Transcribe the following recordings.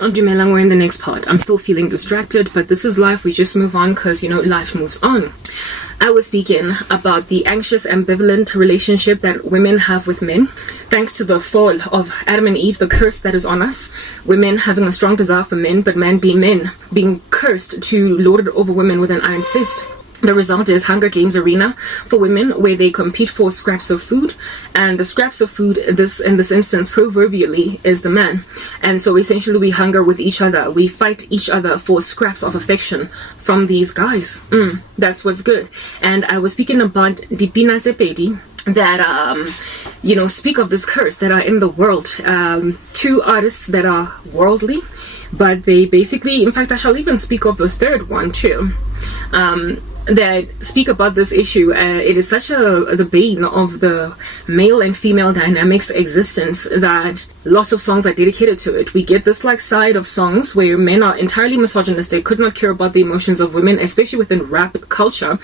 Dumelang, we're in the next part. I'm still feeling distracted, but this is life. We just move on because, life moves on. I was speaking about the anxious, ambivalent relationship that women have with men. Thanks to the fall of Adam and Eve, the curse that is on us, women having a strong desire for men, but men being cursed to lord it over women with an iron fist. The result is Hunger Games arena for women, where they compete for scraps of food, and the scraps of food in this instance proverbially is the man. And so essentially we hunger with each other, we fight each other for scraps of affection from these guys. That's what's good. And I was speaking about Dipina Zepedi that speak of this curse that are in the world. Two artists that are worldly, but they basically, in fact I shall even speak of the third one too, that speak about this issue. It is such the bane of the male and female dynamics existence that lots of songs are dedicated to it. We get this side of songs where men are entirely misogynistic, could not care about the emotions of women, especially within rap culture,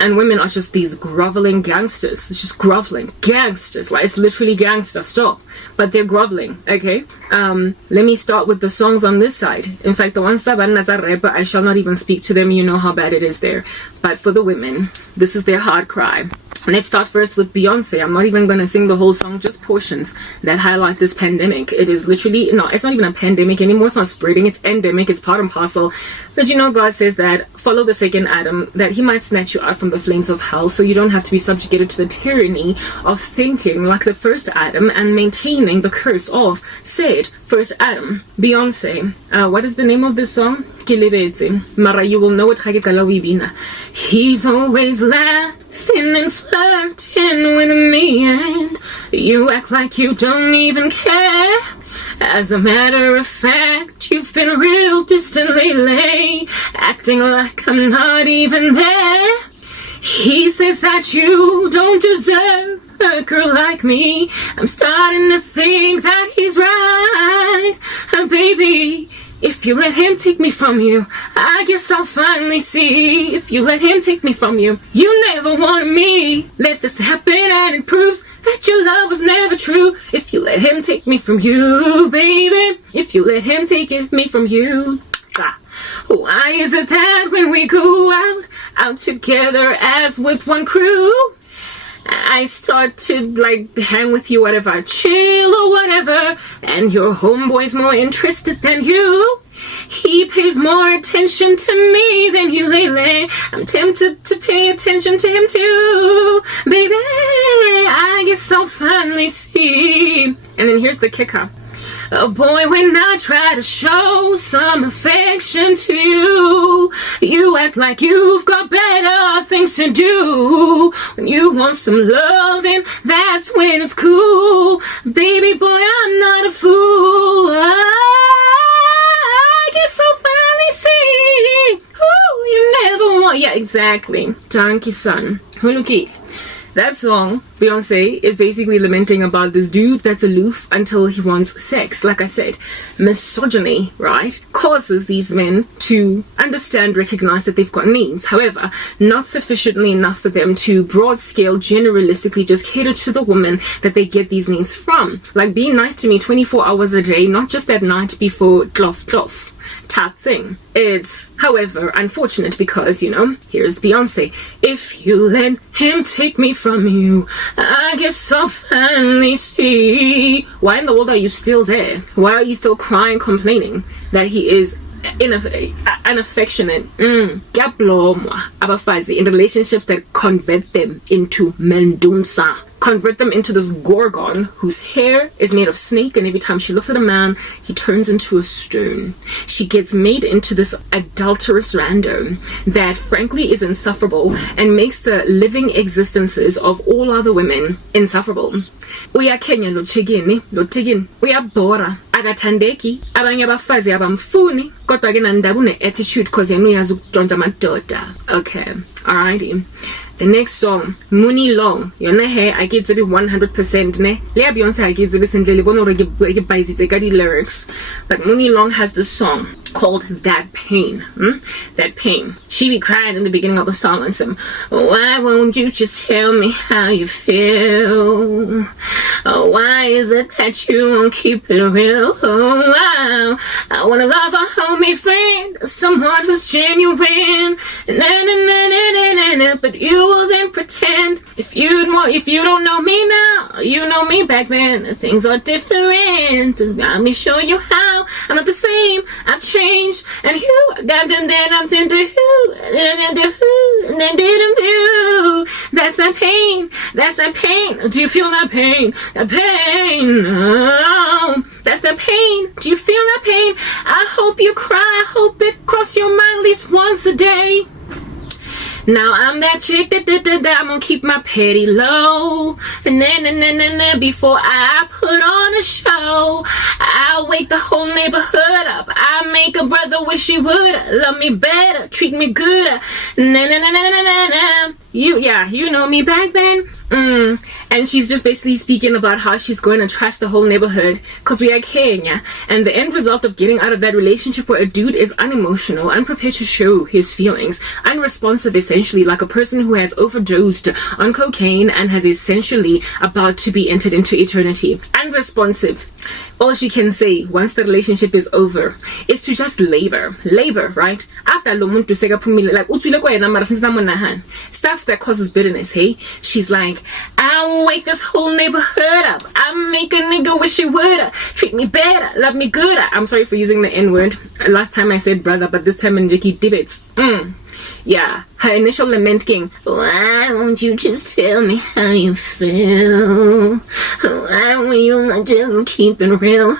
and women are just these groveling gangsters. It's just groveling gangsters, it's literally gangster stuff, but they're groveling. Okay, let me start with the songs on this side. In fact, the ones that are rapper, I shall not even speak to them. You know how bad it is there. But for the women, this is their hard cry. Let's start first with Beyonce. I'm not even going to sing the whole song, just portions that highlight this pandemic. It is literally, no, it's not even a pandemic anymore. It's not spreading, it's endemic, it's part and parcel. But God says that follow the second Adam, that he might snatch you out from the flames of hell, so you don't have to be subjugated to the tyranny of thinking like the first Adam and maintaining the curse of said first Adam. Beyonce. What is the name of this song? Mara, you will know it. He's always laughing and flirting with me, and you act like you don't even care. As a matter of fact, you've been real distant lately, acting like I'm not even there. He says that you don't deserve a girl like me. I'm starting to think that he's right. Baby, if you let him take me from you, I guess I'll finally see. If you let him take me from you, you never wanted me. Let this happen and it proves that your love was never true. If you let him take me from you, baby, if you let him take me from you. Why is it that when we go out together as with one crew, I start to hang with you, whatever, chill or whatever, and your homeboy's more interested than you? He pays more attention to me than you lately. I'm tempted to pay attention to him too. Baby, I guess I'll finally see. And then here's the kicker. Oh boy, when I try to show some affection to you, you act like you've got better things to do. When you want some loving, that's when it's cool. Baby boy, I'm not a fool. I guess I'll finally see who you never want. Yeah, exactly. Donkey son. Hulukik. That song, Beyonce, is basically lamenting about this dude that's aloof until he wants sex. Like I said, misogyny, right, causes these men to understand, recognize that they've got needs. However, not sufficiently enough for them to broad scale, generalistically just cater to the woman that they get these needs from. Like being nice to me 24 hours a day, not just at night before cloth type thing. It's, however, unfortunate because, here's Beyonce. If you let him take me from you, I guess I'll finally see. Why in the world are you still there? Why are you still crying, complaining that he is unaffectionate? Abafazi in relationships that convert them into mendunsa. Convert them into this gorgon whose hair is made of snake, and every time she looks at a man, he turns into a stone. She gets made into this adulterous random that frankly is insufferable and makes the living existences of all other women insufferable. Uyakhenya lo Chegin, uyabhora, akathandeki, abanye abafazi abamfuni, kodwa ke nandabu ne-attitude cause yena uyazi ukutshontsha amadoda. Okay, alrighty. The next song, Mooney Long. Yona he I get to be 100% ne. Lea Beyonce I get to be sendele bono ke baizitse ka di lyrics. But Mooney Long has the song. called That Pain. That Pain. She be crying in the beginning of the song and some, why won't you just tell me how you feel? Oh, why is it that you won't keep it real? Oh, wow. I wanna love a homie friend, someone who's genuine. But you will then pretend if you don't know me now, you know me back then. Things are different. Let me show you how I'm not the same. I've changed, and you got then I'm into who, and then didn't do. That's that pain. That's that pain. Do you feel that pain? That pain. Oh, that's that pain. Do you feel that pain? I hope you cry. I hope it crosses your mind at least once a day. Now I'm that chick that I'm gonna keep my petty low, and then before I put on a show, I'll wake the whole neighborhood up. I make a brother wish he would love me better, treat me good. You know me back then. And she's just basically speaking about how she's going to trash the whole neighborhood because we are Kenya. And the end result of getting out of that relationship where a dude is unemotional, unprepared to show his feelings, unresponsive essentially, like a person who has overdosed on cocaine and has essentially about to be entered into eternity. Unresponsive. All she can say once the relationship is over is to just labor, right? After like stuff that causes bitterness, hey? She's like, I'll wake this whole neighborhood up. I'll make a nigga wish he would treat me better, love me good. I'm sorry for using the N-word. Last time I said brother, but this time in Jackie Dibbits. Yeah, her initial lament king. Why won't you just tell me how you feel? Why won't you not just keep it real?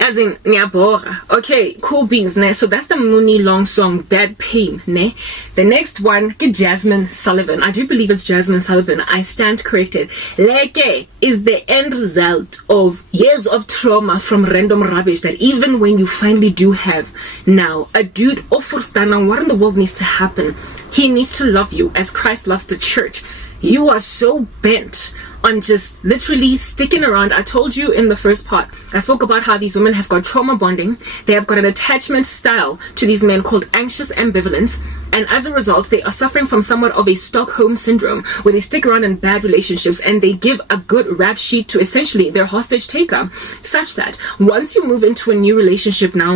As in, nyabora. Okay, cool beans, ne? So that's the Mooney Long song, That Pain, ne? The next one, Jasmine Sullivan. I do believe it's Jasmine Sullivan. I stand corrected. Leke is the end result of years of trauma from random rubbish that even when you finally do have now a dude offerstana, what in the world needs to happen? He needs to love you as Christ loves the church. You are so bent on just literally sticking around. I told you in the first part, I spoke about how these women have got trauma bonding. They have got an attachment style to these men called anxious ambivalence. And as a result, they are suffering from somewhat of a Stockholm syndrome where they stick around in bad relationships and they give a good rap sheet to essentially their hostage taker, such that once you move into a new relationship now,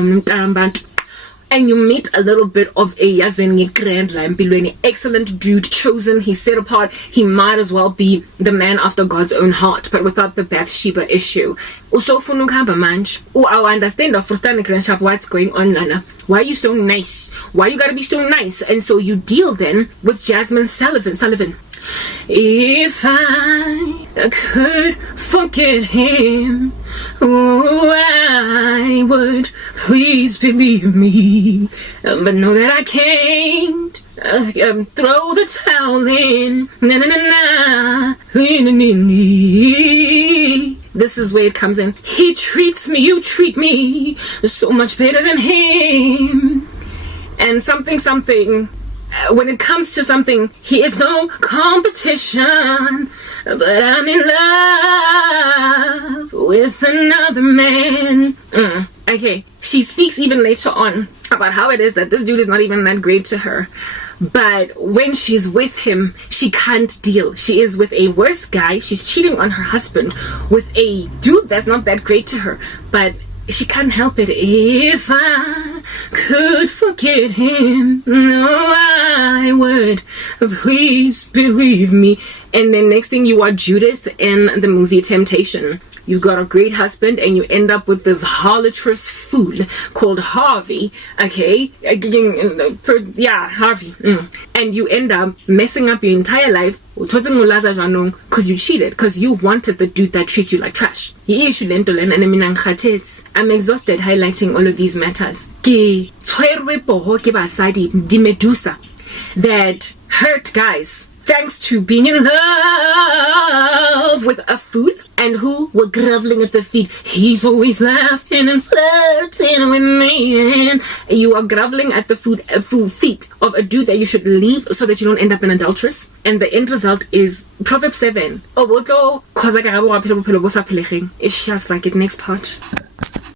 and you meet a little bit of a grand excellent dude, chosen, he's set apart, he might as well be the man after God's own heart, but without the Bathsheba issue. Also, I understand what's going on, Nana. Why are you so nice? Why you gotta be so nice? And so you deal then with Jasmine Sullivan. If I could forget him, oh, I would, please believe me, but know that I can't. Throw the towel in, This is where it comes in. He treats me, you treat me so much better than him. And something. When it comes to something, he is no competition, but I'm in love with another man. Okay, she speaks even later on about how it is that this dude is not even that great to her. But when she's with him, she can't deal. She is with a worse guy. She's cheating on her husband with a dude that's not that great to her. But she can't help it. If I could forget him, no, I would. Please believe me. And then next thing, you are Judith in the movie Temptation. You've got a great husband and you end up with this harlotrous fool called Harvey, okay? Harvey. And you end up messing up your entire life because you cheated, because you wanted the dude that treats you like trash. I'm exhausted highlighting all of these matters. That hurt guys thanks to being in love with a fool and who were groveling at the feet. He's always laughing and flirting with me. And you are groveling at the feet of a dude that you should leave so that you don't end up an adulteress. And the end result is Proverbs 7. It's just like it. Next part.